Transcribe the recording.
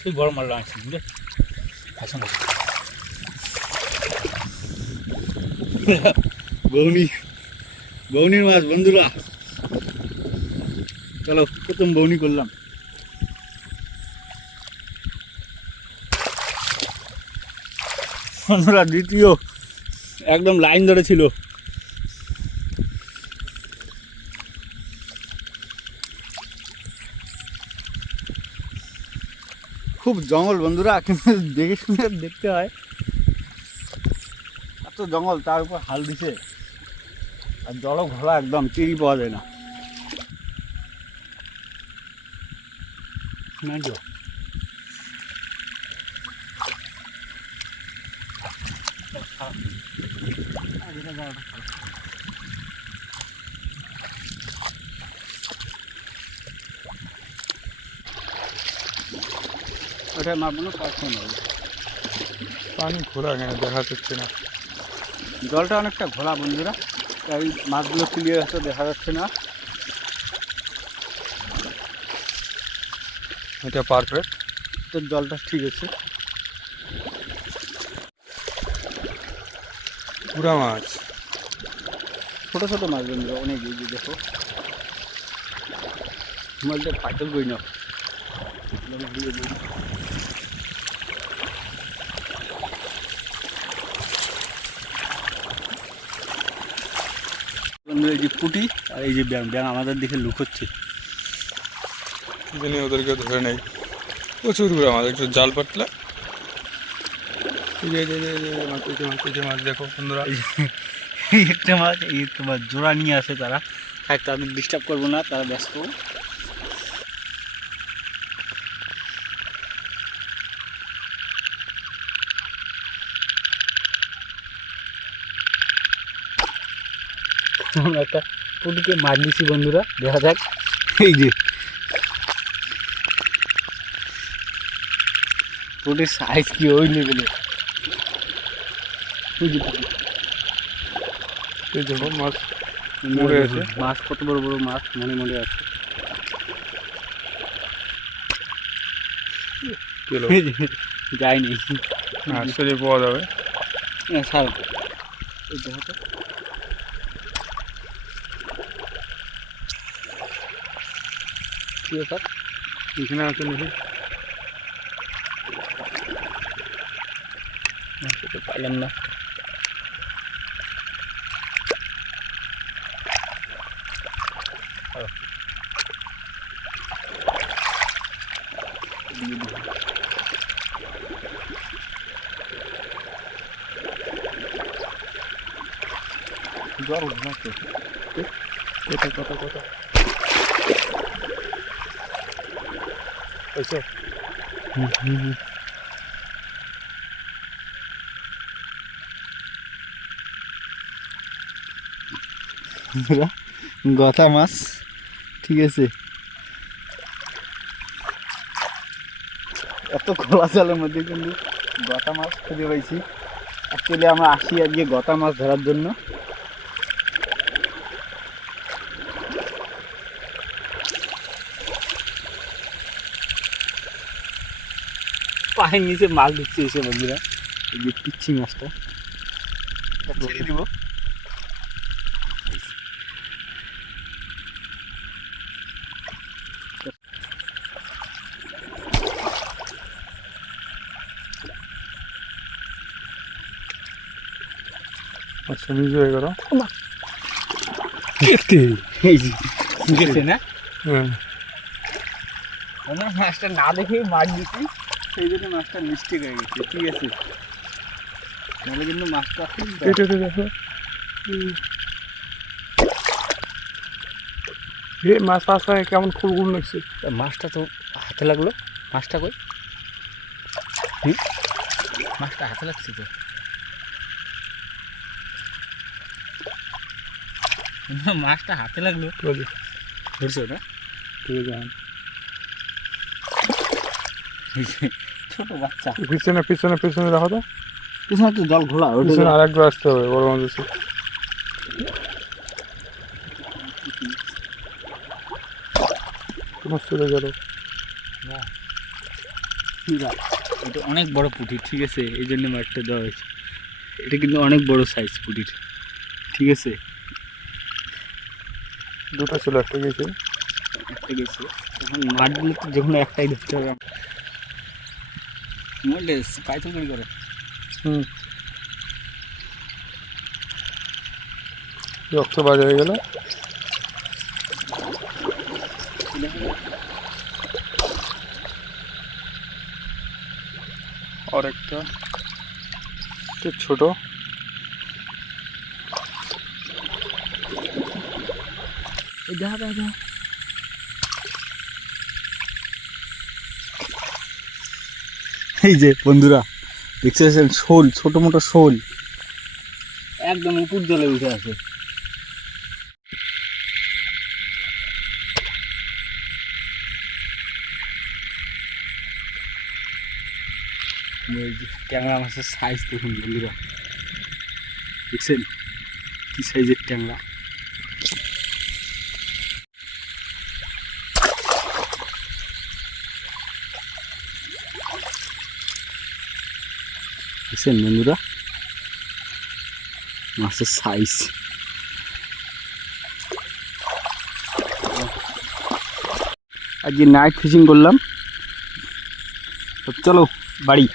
তুই বড় মারলো আনছি বুঝলে আসুন বৌনির মাছ বন্ধুরা, চলো প্রথম বৌনি করলাম। বন্ধুরা দ্বিতীয় একদম লাইন ধরে ছিল। খুব জঙ্গল বন্ধুরা, কিন্তু দেখে শুনে দেখতে হয়। এত জঙ্গল, তার উপর হাল দিছে, আর জলও ঘোলা, একদম চিড়ি পাওয়া যায় না। ওটা মারবো না, পানি ঘোলা কেন দেখা যাচ্ছে না? জলটা অনেকটা ঘোলা বন্ধুরা, তাই মাছগুলো ক্লিয়ার হয়তো দেখা যাচ্ছে না। এটা পারফেক্ট, তো জলটা ঠিক আছে। পুরা মাছ, ছোটো ছোটো মাছ বন্ধুরা, অনেক এই যে দেখো মাছটা পাইতল কই না। এই যে পুঁটি আর এই যে ব্যাং, ব্যাং আমাদের দিকে লুকোচ্ছে। জানি ওদেরকে ধরে নেই। প্রচুর পুরা মাছ, একটু জাল পাতলে মাছ দেখো বন্ধুরা। একটা মাছ, এই তোমার জোড়া নিয়ে আসে তারা, থাক তাদের ডিস্টার্ব করবো না, তারা ব্যস্ত। একটা পুটিকে মাছ দিচ্ছি বন্ধুরা, দেখা যাক। এই যে পুটির সাইজ কি ওই লেভেলে। এই দেখো মাছ মরে আছে, মাছ কত বড় বড় মাছ মনে মনে আছে। যায়নি, আসলে পাওয়া যাবে। ছাড়ো এই দেখো তো, কি ব্যাপার এখানে আছে নাকি? পাইলাম না। জল না তো, কত কত কত পয়সা। গতা মাছ, ঠিক আছে। এত খোলা জলের মধ্যে কিন্তু গতা মাছ খুঁজে পাইছি। অ্যাকচুয়ালি আমরা আসি আজকে গতা মাছ ধরার জন্য। পায়ের নিচে মাছ ঢুকছে এসে বন্ধুরা, এই যে পিচ্ছি মাছটা ছেড়ে দিব। আচ্ছা নিজে হয়ে গেল গেছে না। হ্যাঁ, আমরা মাছটা না দেখেই মাছ দিচ্ছি, সেই জন্য মাছটা মিস্টেক হয়ে গেছে, ঠিক আছে। নাহলে কিন্তু মাছটা দেখো এ মাছ পাশে কেমন খুলগুল লাগছে। মাছটা তো হাতে লাগলো, মাছটা কই? মাছটা হাতে লাগছে তো, মাছটা হাতে লাগলো, ধরছো না? ছোট বাচ্চা, পিছনে পিছনে পিছনে দেখো তো, পিছনে তো জল ঘোলা, পিছনে আরেকবার আসতে হবে বড় মাছ আছে। নষ্ট হয়ে গেল। এটা অনেক বড় পুঁটি, ঠিক আছে, এই জন্য মাছটা দেওয়া হয়েছে। এটা কিন্তু অনেক বড় সাইজ পুঁটির, ঠিক আছে। দুটো ছিল, একটা গেছে। একটা গেছে, এখন মাছগুলো তো যে কোনো একটাই ধরতে হবে। মোল্ডেস পাইথন তৈরি করে। রক্ত বার হয়ে গেল। আর একটা ছোট, এই যে বন্ধুরা দেখতেছেন, শোল, ছোট মোটো শোল একদম উপর জলে উঠে আছে। ট্যাংরা মাছের সাইজ দেখুন বন্ধুরা, দেখছেন কি সাইজের ট্যাংরা। দেখছেন বন্ধুরা মাছের সাইজ। আজকে নাইট ফিশিং করলাম, চলো বাড়ি।